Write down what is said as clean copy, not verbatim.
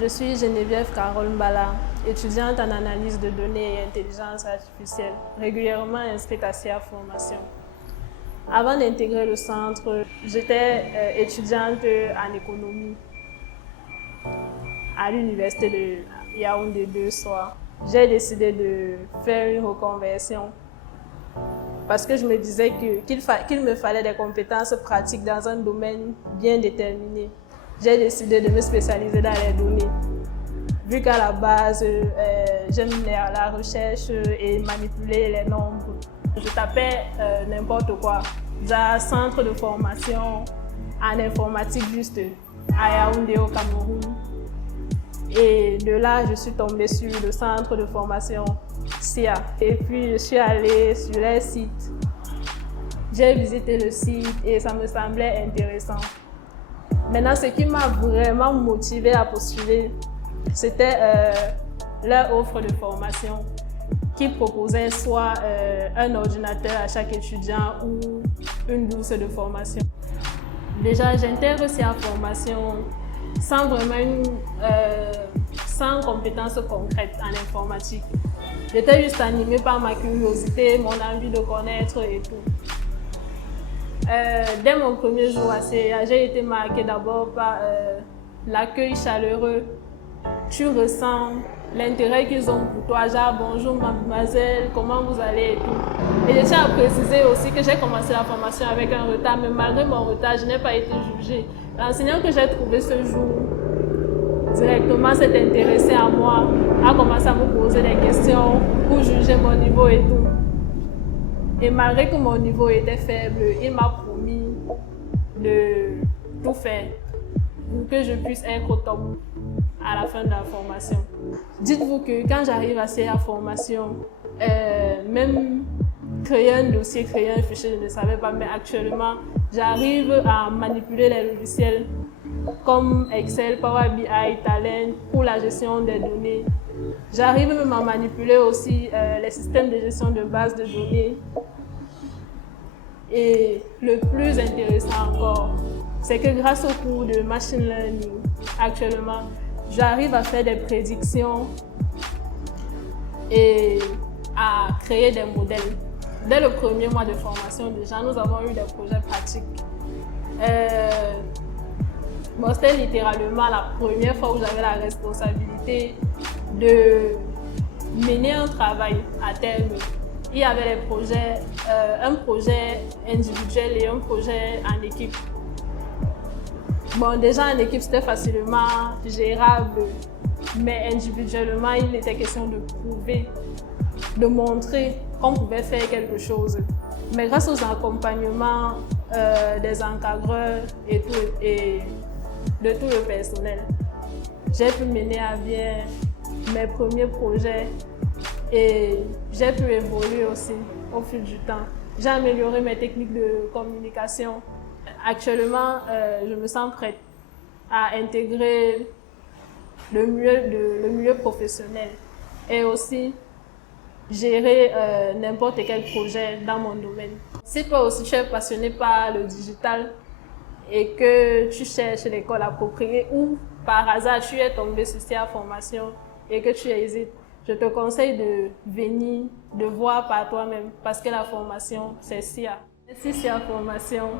Je suis Geneviève Carole Mbala, étudiante en analyse de données et intelligence artificielle, régulièrement inscrite à SIA Formation. Avant d'intégrer le centre, j'étais étudiante en économie à l'université de Yaoundé 2 soir. J'ai décidé de faire une reconversion parce que je me disais qu'il me fallait des compétences pratiques dans un domaine bien déterminé. J'ai décidé de me spécialiser dans les données. Vu qu'à la base, j'aime la recherche et manipuler les nombres. Je tapais n'importe quoi. Genre centre de formation en informatique juste à Yaoundé au Cameroun. Et de là, je suis tombée sur le centre de formation SIA. Et puis, je suis allée sur les sites. J'ai visité le site et ça me semblait intéressant. Maintenant, ce qui m'a vraiment motivée à postuler, c'était leur offre de formation qui proposait soit un ordinateur à chaque étudiant ou une bourse de formation. Déjà, j'intègre SIA Formation sans vraiment sans compétences concrètes en informatique. J'étais juste animée par ma curiosité, mon envie de connaître et tout. Dès mon premier jour à CEA, j'ai été marquée d'abord par l'accueil chaleureux. Tu ressens l'intérêt qu'ils ont pour toi, genre bonjour mademoiselle, comment vous allez et tout. Et je tiens à préciser aussi que j'ai commencé la formation avec un retard, mais malgré mon retard, je n'ai pas été jugée. L'enseignant que j'ai trouvé ce jour directement s'est intéressé à moi, a commencé à me poser des questions pour juger mon niveau et tout. Et malgré que mon niveau était faible, il m'a promis de tout faire pour que je puisse être au top à la fin de la formation. Dites-vous que quand j'arrive à CA Formation, même créer un dossier, créer un fichier, je ne savais pas, mais actuellement, j'arrive à manipuler les logiciels comme Excel, Power BI, Talent pour la gestion des données. J'arrive même à manipuler aussi les systèmes de gestion de bases de données. Et le plus intéressant encore, c'est que grâce au cours de machine learning, actuellement, j'arrive à faire des prédictions et à créer des modèles. Dès le premier mois de formation, déjà, nous avons eu des projets pratiques. Bon, c'était littéralement la première fois où j'avais la responsabilité de mener un travail à terme. Il y avait des projets, un projet individuel et un projet en équipe. Bon, déjà en équipe, c'était facilement gérable, mais individuellement, il était question de prouver, de montrer qu'on pouvait faire quelque chose. Mais grâce aux accompagnements des encadreurs et de tout le personnel, j'ai pu mener à bien mes premiers projets et j'ai pu évoluer aussi au fil du temps. J'ai amélioré mes techniques de communication. Actuellement, je me sens prête à intégrer le milieu professionnel et aussi gérer n'importe quel projet dans mon domaine. Si toi aussi tu es passionné par le digital et que tu cherches l'école appropriée ou par hasard tu es tombé sur SIA Formation et que tu hésites, je te conseille de venir, de voir par toi-même parce que la formation, c'est SIA. Merci SIA Formation.